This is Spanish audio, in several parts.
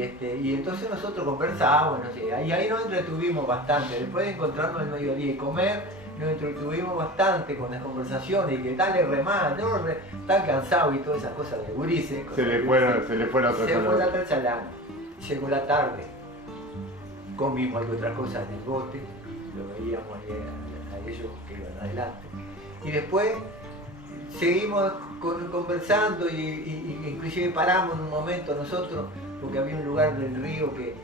Y entonces nosotros conversábamos, no sé, ahí nos entretuvimos bastante. Después de encontrarnos al mediodía y comer, nos entretuvimos bastante con las conversaciones y que dale remar, no, tan cansado y todas esas cosas de gurises. Se le fue la otra Se fue la otra chalana. Llegó la tarde, comimos algo otra cosa en el bote, lo veíamos a ellos que iban adelante. Y después seguimos conversando y inclusive paramos en un momento nosotros, porque había un lugar del río que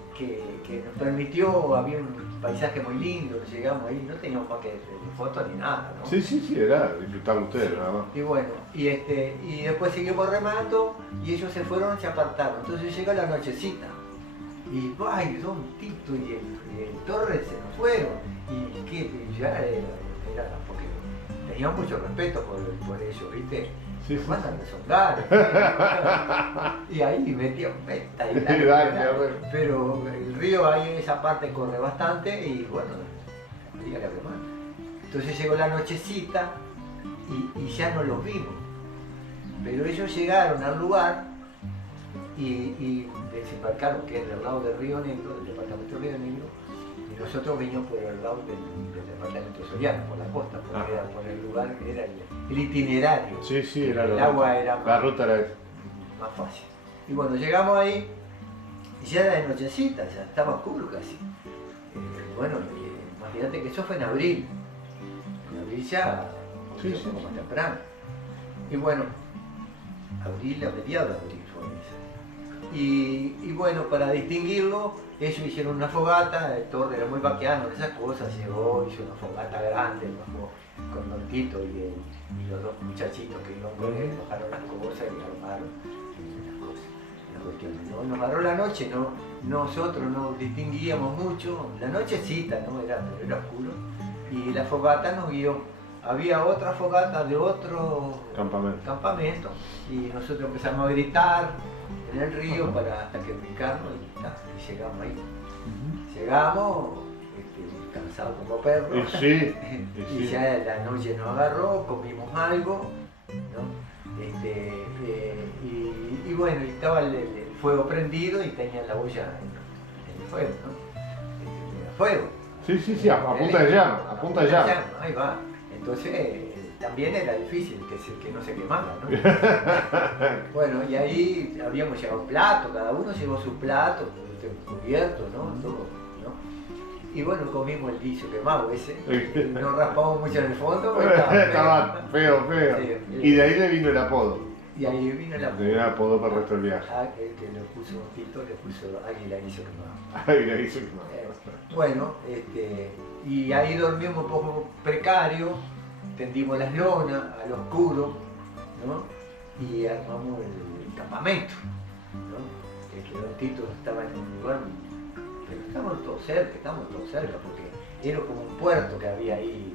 nos permitió, había un paisaje muy lindo, llegamos ahí, no teníamos más que fotos ni nada, ¿no? Sí, era disfrutarlo ustedes, nada más. Y bueno, y después seguimos remando y ellos se fueron, se apartaron. Entonces llegó la nochecita y ay, Don Tito y el Torres se nos fueron. Y que ya era porque teníamos mucho respeto por ellos, ¿viste? Sí. Mandan de sondar. Y ahí metían pesta y tal. Pero el río ahí, esa parte corre bastante y bueno, había que remar. Entonces llegó la nochecita y ya no los vimos. Pero ellos llegaron al lugar y desembarcaron, que es del lado del Río Negro, del departamento de Río Negro, y nosotros vinimos por el lado del departamento Soriano, por la costa, porque era por el lugar, era el itinerario. Sí, era el agua era la ruta era más fácil. Y bueno, llegamos ahí y ya era de nochecita, ya estaba oscuro casi. Bueno, imagínate que eso fue en abril. En abril ya, sí. Como más temprano. Y bueno, abril, a mediados de abril fue eso. Y bueno, para distinguirlo, ellos hicieron una fogata, el Torre era muy vaqueano en esas cosas, llegó, hizo una fogata grande, bajó con Don Tito y los dos muchachitos que iban con él, bajaron las cosas y armaron las cosas, las cuestiones, ¿no? Nos agarró la noche, ¿no? Nosotros no distinguíamos mucho, la nochecita, ¿no? Era oscuro, y la fogata nos guió. Había otra fogata de otro campamento y nosotros empezamos a gritar en el río hasta que brincarnos y llegamos ahí. Llegamos cansados como perros y ya la noche nos agarró, comimos algo, ¿no? Y bueno, y estaba el fuego prendido y tenía la olla en el fuego, ¿no? Fuego. Sí, a punta de llama, Ahí va. Entonces también era difícil que no se quemara, ¿no? Bueno, y ahí habíamos llevado plato, cada uno llevó su plato, cubierto, ¿no? Todo, ¿no? Y bueno, comimos el guiso quemado ese, nos raspamos mucho en el fondo, porque estaba feo. Sí, y de ahí le vino el apodo. Y ahí vino el apodo. Le vino el apodo para el resto del viaje. Que le puso un Tito, le puso Águila guiso quemado. Águila guiso quemado. Bueno, y ahí dormimos un poco precario, tendimos las lonas al oscuro, ¿no? Y armamos el campamento, ¿no? Que Don Tito estaba en un lugar, pero estábamos todos cerca, porque era como un puerto que había ahí,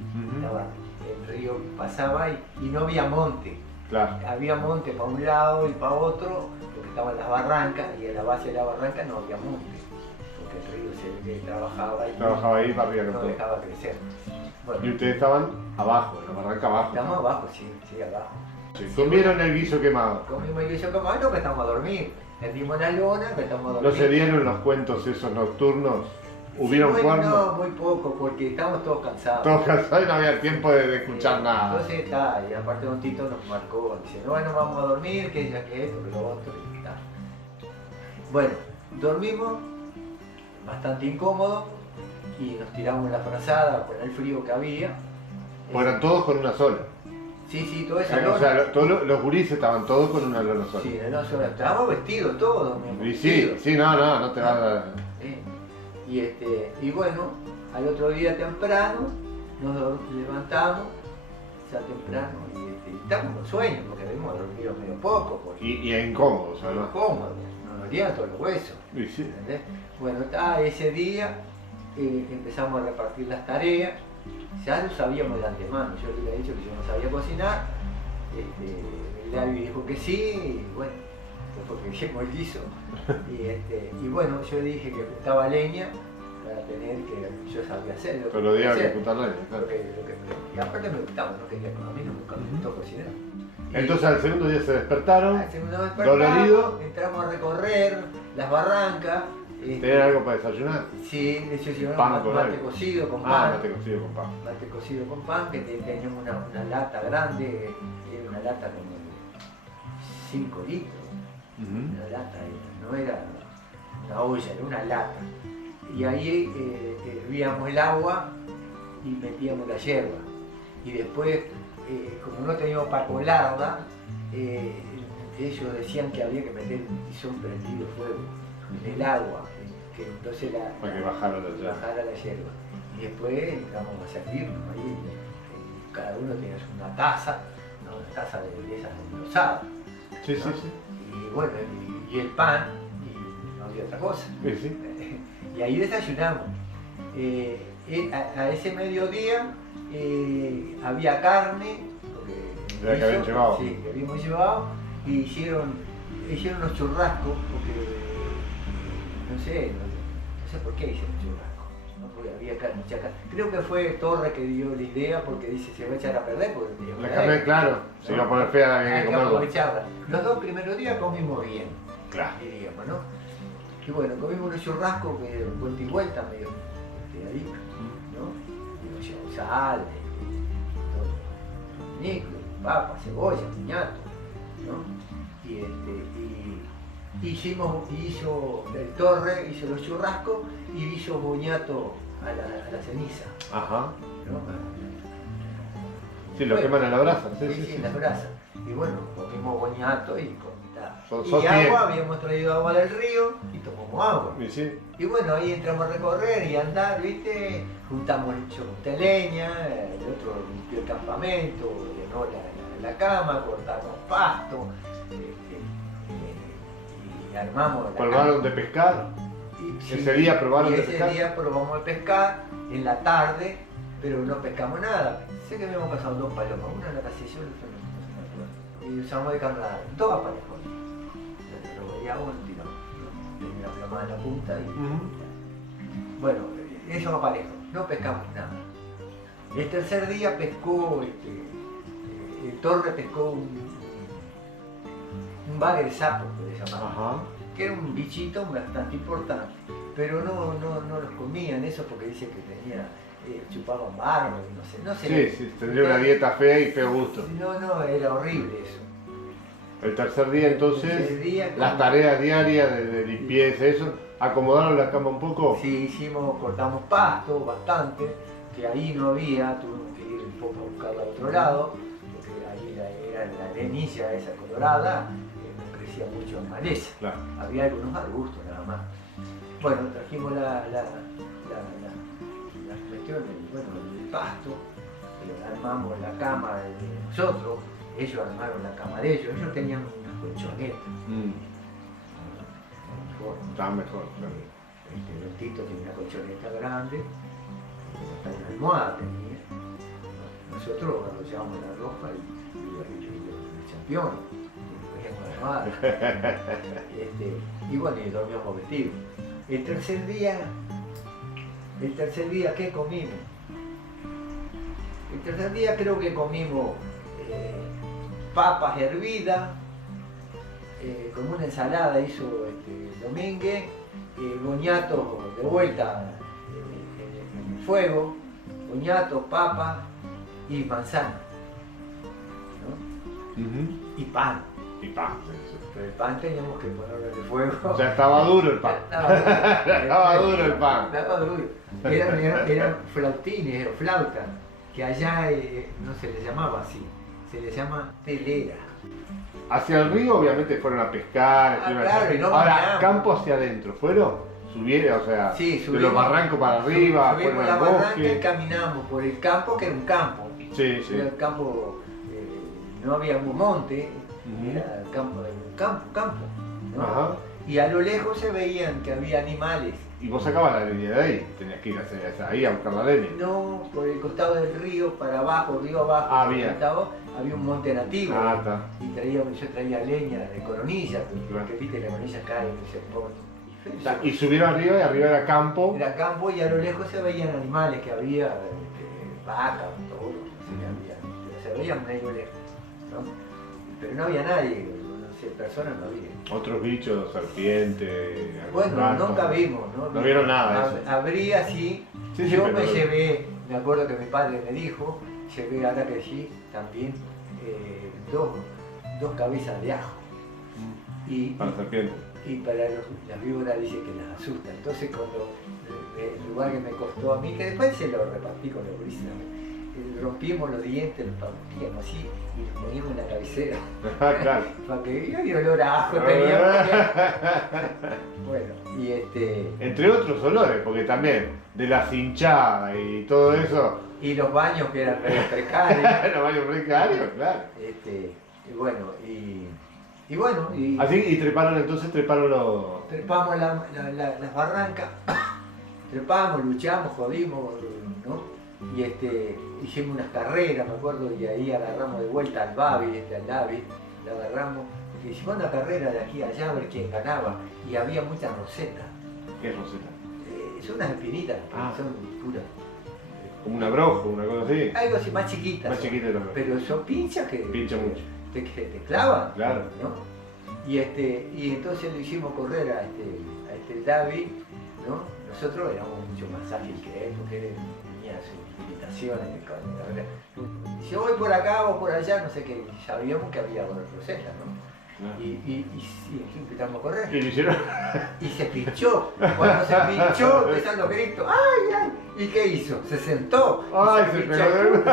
el río pasaba y no había monte. Claro. Había monte para un lado y para otro, porque estaban las barrancas, y en la base de la barranca no había monte. El río trabajaba ahí para arriba, no dejaba crecer. Bueno, y ustedes estaban abajo, en la barranca abajo. Estamos abajo, sí, abajo. Sí, comieron el guiso quemado. Comimos el guiso quemado, no, que estamos a dormir. Tendimos la lona, que estamos a dormir. ¿No se dieron los cuentos esos nocturnos? ¿Hubieron cuernos? No, muy poco, porque estábamos todos cansados. Todos cansados y no había tiempo de escuchar nada. Entonces está, y aparte Don Tito nos marcó, dice, no, bueno, vamos a dormir, que ya que esto, que lo otro, y tal. Bueno, dormimos, bastante incómodo, y nos tiramos en la frazada con el frío que había. Bueno, todos con una sola. Sí, toda esa lona. O sea, todos los gurises estaban todos con una lona sola. Sí, no sola. Estábamos vestidos todos. Y sí, no te vas a... Y bueno, al otro día temprano nos levantamos, ya temprano, y estamos con sueño, porque habíamos dormido medio poco. Y incómodos, ¿sabes? Incómodos, nos dolían todos los huesos. Y sí. ¿Entendés? Bueno, ese día empezamos a repartir las tareas, ya lo sabíamos de antemano, yo le había dicho que yo no sabía cocinar, Lavi dijo que sí, y bueno, porque hicimos el guiso, y bueno, yo dije que juntaba leña para tener que yo sabía hacerlo. Pero lo día que juntar leña, claro. Y aparte me gustaba, no quería, a mí no me gustaba. gustó cocinar. Entonces al segundo día se despertaron, Al segundo despertamos, dolorido. entramos a recorrer las barrancas. ¿Tenían algo para desayunar? Sí, desayunamos Pan con mate algo. cocido con Ah, pan. mate cocido con pan. Mate cocido con pan, que teníamos una lata grande, era una lata como de 5 litros. Ujú. Una lata era, no era una olla, era una lata. Y ahí hervíamos el agua y metíamos la yerba. Y después, como no teníamos para colarla, ellos decían que había que meter un tizón prendido fuego en el agua, que entonces Para que bajara la yerba. bajara la yerba. Y después entramos a servirnos ahí, cada uno tenía una taza, ¿no? Una taza de esas engrosadas. Sí, sí, ¿no? sí. Y bueno, y el pan, y no había otra cosa. Sí, sí. Y ahí desayunamos. A ese mediodía había carne, De la que habían llevado. Sí, que habíamos llevado, y hicieron unos churrascos, porque no sé por qué hicieron churrascos, ¿no? Porque había carne, mucha carne. Creo que fue Torre que dio la idea, porque dice se va a echar a perder, porque La carne, claro, se iba a poner fea, había hay que que comerla. aprovecharla. Los 2 primeros días comimos bien, Claro. diríamos, ¿no? Y bueno, comimos unos churrascos que vuelta y vuelta, medio ahí, ¿no? Y nos llevamos sal, todo, niclo, papa, cebolla, piñato, ¿no? Hizo el Torre, hizo los churrascos y hizo boñato a la ceniza, Ajá. ¿no? Sí, lo queman a la brasa. Sí, sí, Sí, sí. en la brasa. Y bueno, comimos boñato y Son y agua, bien. habíamos traído agua del río y tomamos agua. Y sí. Y bueno, ahí entramos a recorrer y a andar, ¿viste? Juntamos, yo junté leña, el otro limpió el campamento, llenó la cama, cortamos pasto, y armamos la ¿Probaron de pescar? y, ¿Ese día probaron y de ese pescar? día probamos de pescar en la tarde, pero no pescamos nada. Sé que habíamos cazado 2 palomas, una la casé yo y la otra no me acuerdo. Y usamos de carnada, 2 aparejos. Lo veíamos, lo tiramos. Tenía una plomada en la punta y... Ujú. Bueno, esos aparejos, no pescamos nada. El tercer día pescó, el Torre pescó un bagre sapo, que le llamaban, Ajá. que era un bichito bastante importante, pero no los comían eso porque dice que tenía, chupaban barro, no sé. Sí, sí, tendría una dieta fea y feo gusto. No, era horrible eso. El tercer día entonces, El tercer día, las como- tareas diarias de limpieza, eso, acomodaron la cama un poco. Sí, cortamos pasto bastante, que ahí no había, tuvimos que ir un poco a buscarla a otro lado, porque ahí era la arenosa esa colorada, no crecía mucho en maleza. Claro. Había algunos arbustos nada más. Bueno, trajimos la cuestión, el pasto, armamos la cama de nosotros, ellos armaron la cama de ellos tenían unas colchonetas. Mejor. Está mejor, claro. Don Tito tenía una colchoneta grande, hasta una almohada tenía. Nosotros arrollábamos la ropa y el champión, y cogíamos la almohada. Y bueno, y dormíamos vestidos. El tercer día, ¿qué comimos? El tercer día creo que comimos papas hervidas, con una ensalada hizo Domínguez, boñato de vuelta en el fuego, boñato, papa y manzana, ¿no? Ujú. Y pan. Y pan. Sí, Pero el pan teníamos que ponerlo en el fuego. sí. Ya estaba duro el pan. Estaba duro el pan. Estaba duro. Eran flautines, flautas, que allá no se les llamaba así, se les llama telera. Hacia el río obviamente fueron a pescar. Estuvieron claro, allá. y no Ahora, bañamos. campo hacia adentro, ¿fueron? Subieron, o sea, Sí, de los barrancos para arriba, subimos fueron la al barranca y bosque. caminamos por el campo, que era un campo. Sí, sí. Era el campo, no había un monte, Ujú. era el campo, ¿no? Ajá. Y a lo lejos se veían que había animales. Y vos sacabas la leña de ahí, tenías que ir hacia ahí a buscar la leña. No, por el costado del río, para abajo, río abajo, Ah, por el bien. costado, había un monte nativo. Ah, está. Y yo traía leña de coronilla, Claro. porque viste, la coronilla cae y se pone. Y subieron arriba y arriba era campo. Era campo y a lo lejos se veían animales que había, vacas, todo, no sé, había lo veíamos en el goleo, ¿no? Pero no había nadie, no sé, personas no había. Otros bichos, serpientes. Bueno, gatos. nunca vimos, ¿no? No vieron nada de eso. Habría sí. Sí, Yo pero- me llevé, me acuerdo que mi padre me dijo, llevé ahora que sí, también dos cabezas de ajo. Y, Para serpientes. y para las víboras dice que las asusta. Entonces cuando el lugar que me costó a mí, que después se lo repartí con los gurises, rompimos los dientes, los partíamos así y los poníamos en la cabecera. Claro. Para que y olor a ajo tenía. Bueno, y Entre otros olores, porque también de la cinchada y todo eso. y los baños que eran precarios. Los baños precarios, claro. Y bueno, y bueno, y Así, y treparon los. trepamos las barrancas, trepamos, luchamos, jodimos, ¿no? Y hicimos unas carreras, me acuerdo, y ahí agarramos de vuelta al Babi, al Davi, lo agarramos, y hicimos una carrera de aquí a allá a ver quién ganaba, y había muchas rosetas. ¿Qué es roseta? Son unas espinitas, Ah. son puras. Como un abrojo, una cosa así. Algo así más chiquitas. Más son, chiquita también. pero son pinchas que Pincha mucho. que te clavan. Claro. ¿No? Y entonces lo hicimos correr a este David, ¿no? Nosotros éramos mucho más ágiles que él, porque él tenía sus limitaciones. Yo voy por acá o por allá, no sé qué, y sabíamos que había rosetas, ¿no? Y sí, empezamos a correr. Y lo hicieron. Y se pinchó. Cuando se pinchó, empezaron los gritos. ¡Ay, ay! ¿Y qué hizo? Se sentó. y Ay, se pinchó. pegó.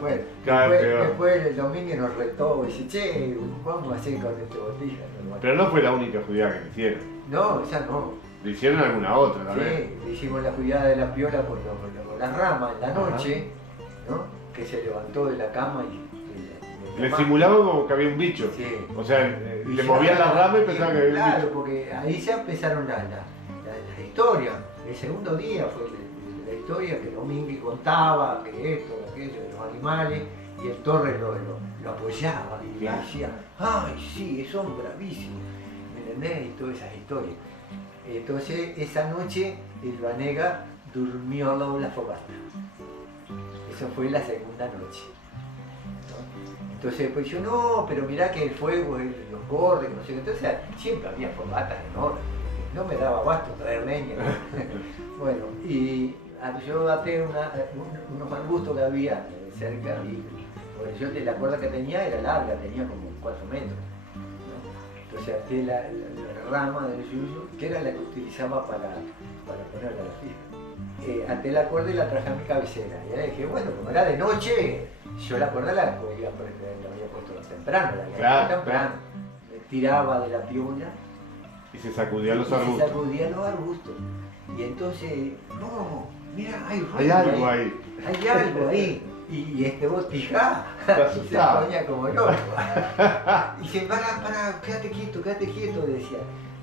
Bueno, Campeón. después el domingo nos retó y dice, che, vamos a hacer con esta botella. Pero no fue la única judía que le hicieron. No, ya no. Le hicieron alguna otra también. Sí, le hicimos la jugada de la piola con las ramas en la noche, ¿no? Que se levantó de la cama y Le simulaban como que había un bicho. Sí. O sea, Y le ya- movían la rama y pensaban que había un Claro, bicho. porque ahí ya empezaron las historias. El segundo día fue la historia que Domínguez contaba, que esto, aquello, de los animales, y el Torres lo apoyaba y le Claro. decía, ay, sí, son bravísimos, ¿me entendés? Y todas esas historias. Entonces, esa noche, el Vanega durmió al lado de la fogata. Eso fue la segunda noche. ¿No? Entonces, después yo, no, pero mirá que el fuego, los gordes, no sé qué. Entonces, siempre había fogatas enormes. No me daba abasto traer leña. Bueno, y yo até unos arbustos que había cerca y porque yo la cuerda que tenía era larga, tenía como 4 metros. ¿No? Entonces até la rama del yuyo, que era la que utilizaba para ponerla a la fija. Até la cuerda y la traje a mi cabecera. Y ahí dije, bueno, como era de noche, yo la cuerda la había puesto temprano, la había Claro, puesto temprano. Me tiraba de la piola. Y se sacudían los Y se arbustos. sacudía los arbustos. Y entonces, no, mira, hay Hay algo ahí. Hay algo ahí. Y vos fijá. Te Y se asustaba. ponía como loco. Y dice, para, quédate quieto, decía.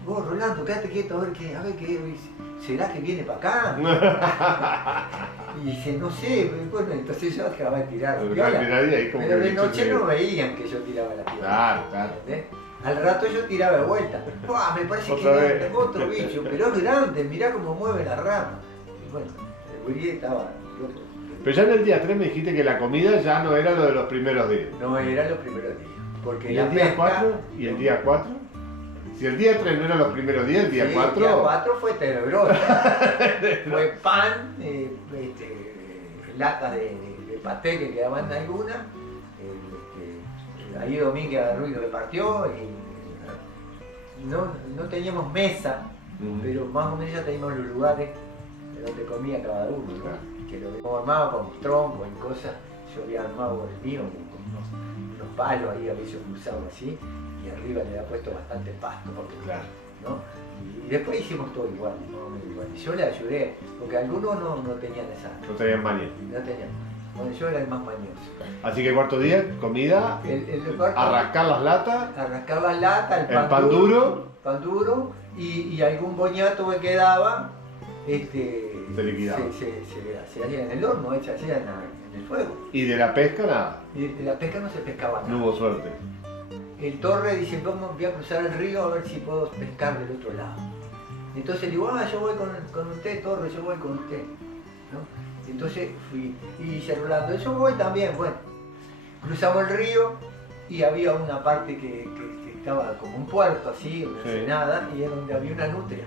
Vos, Rolando, quédate quieto, a ver qué, ¿será que viene para acá? Y dice, no sé, bueno, entonces yo acababa de tirar la piola. Como Pero que de el bicho noche se- no veían que yo tiraba la piola. Claro, claro. ¿Entendés? Al rato yo tiraba de vuelta. ¡Buah! Me parece Otra que vez. tengo otro bicho, pero es grande, mirá cómo mueve la rama. Y bueno, el gurí estaba loco. Pero ya en el día 3 me dijiste que la comida ya no era lo de los primeros días. No era los primeros días. Porque ¿Y la el día pesca- 4? ¿Y el día 4? Si el día 3 no era los primeros días, el día Sí, 4. El día 4 fue tenebroso. Fue pan, latas de paté que quedaban algunas. Ahí Domínguez agarró y lo repartió. Y no teníamos mesa, pero más o menos ya teníamos los lugares donde comía cada uno, ¿no? Claro. Que lo habíamos armado con troncos y cosas. Yo había armado el mío con unos palos ahí, había yo cruzado así, y arriba le había puesto bastante pasto, porque, Claro. ¿no? Y después hicimos todo igual, más o menos igual. Yo le ayudé, porque algunos no tenían esa, No tenían manía. no tenían. Bueno, yo era el más mañoso. Así que el cuarto día, comida, El cuarto, a rascar las latas, a rascar las latas, el pan duro, pan duro y algún boñato que quedaba, Se liquidaba. se hacía en el horno, se hacía en el fuego. y de la pesca nada. Y de la pesca no se pescaba nada. No hubo suerte. El Torre dice, voy a cruzar el río a ver si puedo pescar del otro lado. Entonces le digo, yo voy con usted, Torre, yo voy con usted. ¿No? Entonces fui y dice Rolando, yo voy también, bueno. Cruzamos el río y había una parte que estaba como un puerto así, una ensenada, y era donde había una nutria.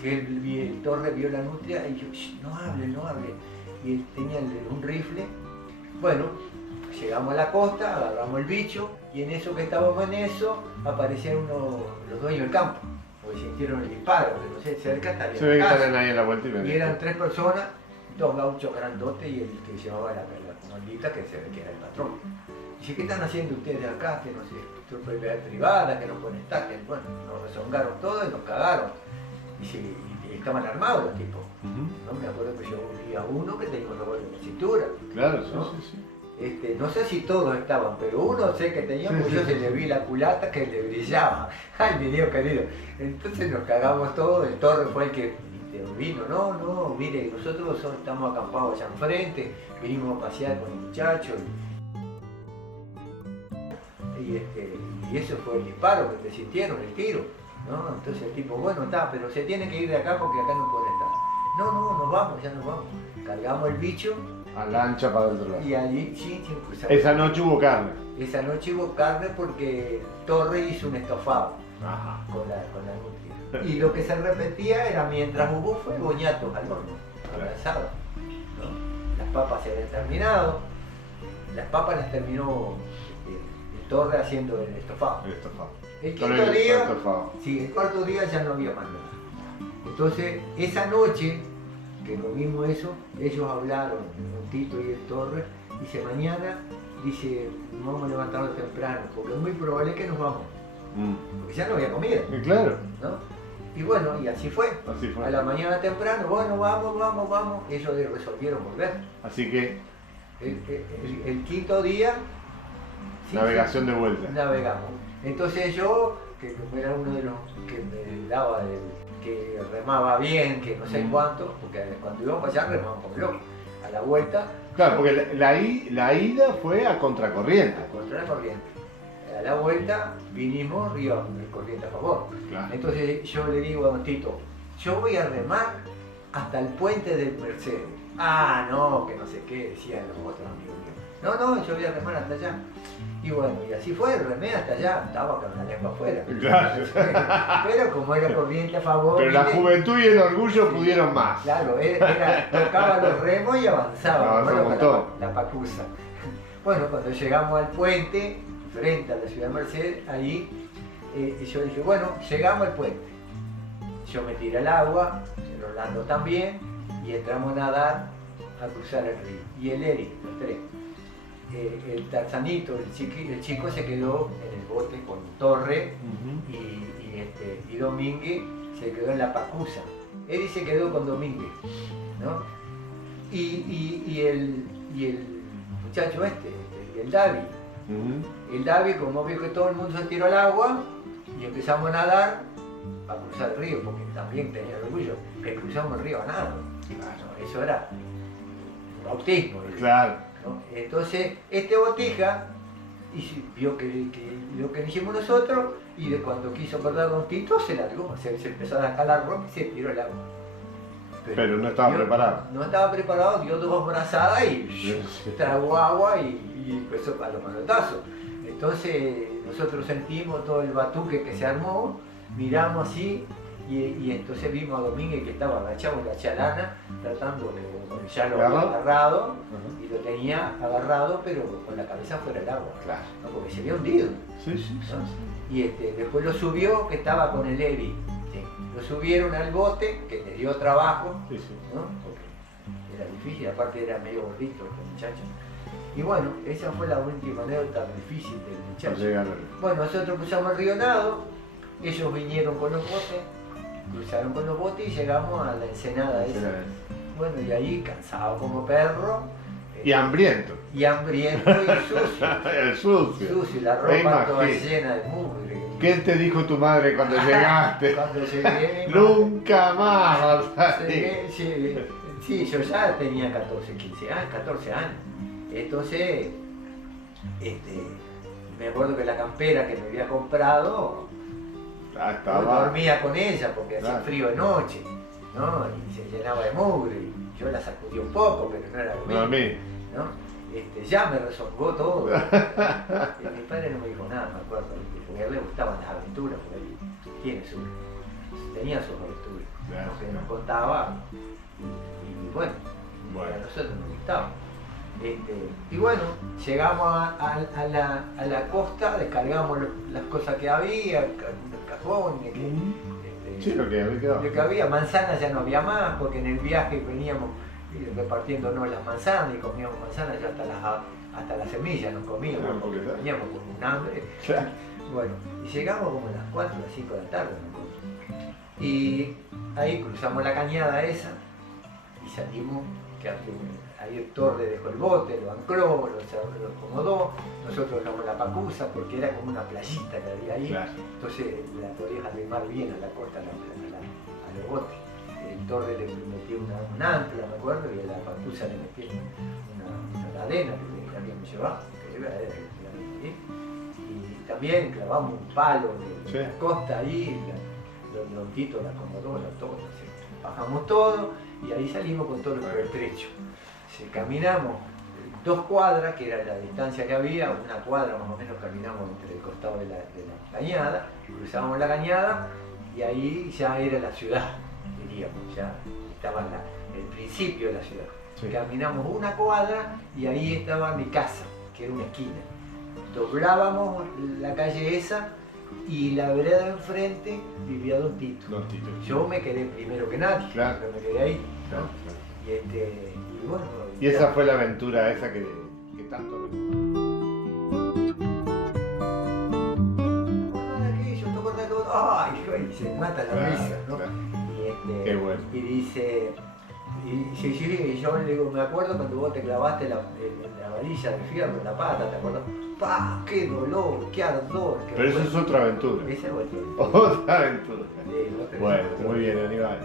Que el Torre vio la nutria y yo, no hable, no hable. Y él tenía un rifle. Bueno, llegamos a la costa, agarramos el bicho y en eso que estábamos en eso aparecieron los dueños del campo. Porque sintieron el disparo, que no sé, cerca estaría. Se ve que estaban ahí en la vuelta y eran 3 personas, 2 gauchos grandotes y el que llevaba la comandita, que se ve que era el patrón. Dice, ¿qué están haciendo ustedes acá? Que no sé, esto es propiedad privada, que no pueden estar. Que, bueno, nos rezongaron todo y nos cagaron. Dice, y estaban armados los tipos. ¿No? Me acuerdo que yo vi a uno que tenía un revólver en la cintura. Claro, ¿no? sí. No sé si todos estaban, pero uno sé que tenía, porque yo se le vi la culata que le brillaba. Ay, mi Dios querido. Entonces nos cagamos todos, el Torre fue el que vino, no, mire, nosotros estamos acampados allá enfrente, vinimos a pasear con el muchacho. Y eso fue el disparo que te sintieron, el tiro, ¿no? Entonces el tipo, bueno, está, pero se tiene que ir de acá porque acá no puede estar. No, nos vamos, ya nos vamos. Cargamos el bicho. A lancha para el otro lado. Y allí, sí, esa noche hubo carne. Esa noche hubo carne porque Torre hizo un estofado. Ajá. Con la nutria. Y lo que se repetía era mientras hubo fue boñatos al horno, abrazado, ¿no? Las papas se habían terminado. Las papas las terminó Torre haciendo el estofado. El quinto día, sí, el cuarto día ya no había más nada. Entonces, esa noche que comimos eso, ellos hablaron, Tito y el Torre, dice, mañana, dice, vamos a levantarnos temprano, porque es muy probable que nos vamos. Porque ya no había comida. Claro. ¿No? Y bueno, y así fue. A la mañana temprano, bueno, vamos. Ellos resolvieron volver. Así que... El quinto día... Sí, navegación de vuelta. Navegamos. Entonces yo, que como era uno de los que me daba, que remaba bien, que no sé cuánto, porque cuando íbamos para allá remamos como loco. A la vuelta... Claro, porque la ida fue a contracorriente. A contracorriente. A la vuelta vinimos río corriente a favor. Claro. Entonces yo le digo a don Tito, yo voy a remar hasta el puente del Mercedes. Ah, no, que no sé qué, decían los otros amigos míos. No, yo voy a remar hasta allá. Y bueno, y así fue, remé hasta allá, estaba con la lengua afuera. Claro. Pero como era corriente a favor... Pero la juventud y el orgullo pudieron más. Claro, tocaba los remos y avanzaba, bueno, la pacusa. Bueno, cuando llegamos al puente, frente a la ciudad de Mercedes, ahí yo dije, bueno, llegamos al puente. Yo me tiré al agua, el Orlando también, y entramos a nadar a cruzar el río. Y el Eric, los tres. El Tarzanito, el chico se quedó en el bote con Torre y Domínguez se quedó en la pacusa. Eric se quedó con Domínguez, ¿no? Y el muchacho el David. El David, como vio que todo el mundo se tiró al agua y empezamos a nadar a cruzar el río, porque también tenía orgullo, que cruzamos el río a nada. Claro, eso era un bautismo. Claro. ¿No? Entonces, Botija vio que lo que hicimos nosotros y de cuando quiso perder a don Tito se largó, se empezó a jalar ropa y se tiró al agua. Pero no estaba preparado. No estaba preparado, dio 2 brazadas y tragó agua y empezó a los manotazos. Entonces nosotros sentimos todo el batuque que se armó, miramos así y entonces vimos a Domínguez que estaba agachado en la chalana tratando de, ya lo había agarrado y lo tenía agarrado pero con la cabeza fuera del agua, claro, ¿no? Porque se había hundido. ¿No? Y después lo subió, que estaba con el Eri. Sí. Lo subieron al bote, que le dio trabajo, ¿no? Porque era difícil, aparte era medio gordito el muchacho. Y bueno, esa fue la última anécdota difícil del muchacho. Bueno, nosotros cruzamos el río Nado, ellos vinieron con los botes, cruzaron con los botes y llegamos a la ensenada esa. Bueno, y ahí cansado como perro. Y hambriento. Y hambriento y sucio. El sucio. Sucio, la ropa toda llena de mugre. ¿Qué te dijo tu madre cuando llegaste? Cuando llegué... Nunca más vas a salir. Sí, yo ya tenía 14 años. Entonces, me acuerdo que la campera que me había comprado, yo dormía con ella porque hacía frío de noche, ¿no? Y se llenaba de mugre. yo la sacudí un poco, pero no era lo No, mismo, a mí. ¿no? Ya me rezongó todo. Mi padre no me dijo nada, me acuerdo, porque a él le gustaban las aventuras, porque él tenía sus aventuras, Claro. ¿no? Que nos contaba, y bueno, a nosotros nos gustaba. Y bueno, llegamos a la costa, descargamos las cosas que había, cajones, Sí, lo que había quedado. lo que había, manzanas ya no había más, porque en el viaje veníamos repartiéndonos las manzanas y comíamos manzanas ya hasta las semillas nos comíamos, Claro, porque porque- veníamos con un hambre. Claro. Bueno, y llegamos como a las 4 o las 5 de la tarde, me acuerdo. Y ahí cruzamos la cañada esa y salimos, que ahí el Torre dejó el bote, lo ancló, lo acomodó, nosotros dejamos la pacusa porque era como una playita que había ahí, Claro. entonces la podías arrimar bien a la costa, a los botes. El Torre le metió un ancla, me acuerdo, y a la pacusa le metió una cadena que habíamos llevado, que era ¿sí? Y también clavamos un palo de Sí. la costa ahí, los Tito la acomodó, todo, ¿sí? Bajamos todo y ahí salimos con todo el pertrecho. Caminamos 2 cuadras, que era la distancia que había, una cuadra más o menos caminamos entre el costado de la cañada, cruzamos la cañada y ahí ya era la ciudad, diríamos, ya estaba el principio de la ciudad. Sí. Caminamos 1 cuadra y ahí estaba mi casa, que era una esquina. Doblábamos la calle esa y la vereda de enfrente vivía Don Tito. Dos títulos. Yo me quedé primero que nadie, Claro. porque me quedé ahí, Claro, ¿no? claro. Y bueno. Y esa fue la aventura esa que tanto me ¿Te acordás de aquello? Ay, güey, se mata la Claro, risa, ¿no? claro. Y, Qué bueno. y dice, y yo le digo, me acuerdo cuando vos te clavaste la varilla de fierro en la pata, ¿te acordás? ¡Pah! ¡Qué dolor! ¡Qué ardor! Qué Pero eso es otra aventura. Esa es otra. Otra aventura. Sí, otra. Bueno, muy bien, Aníbal.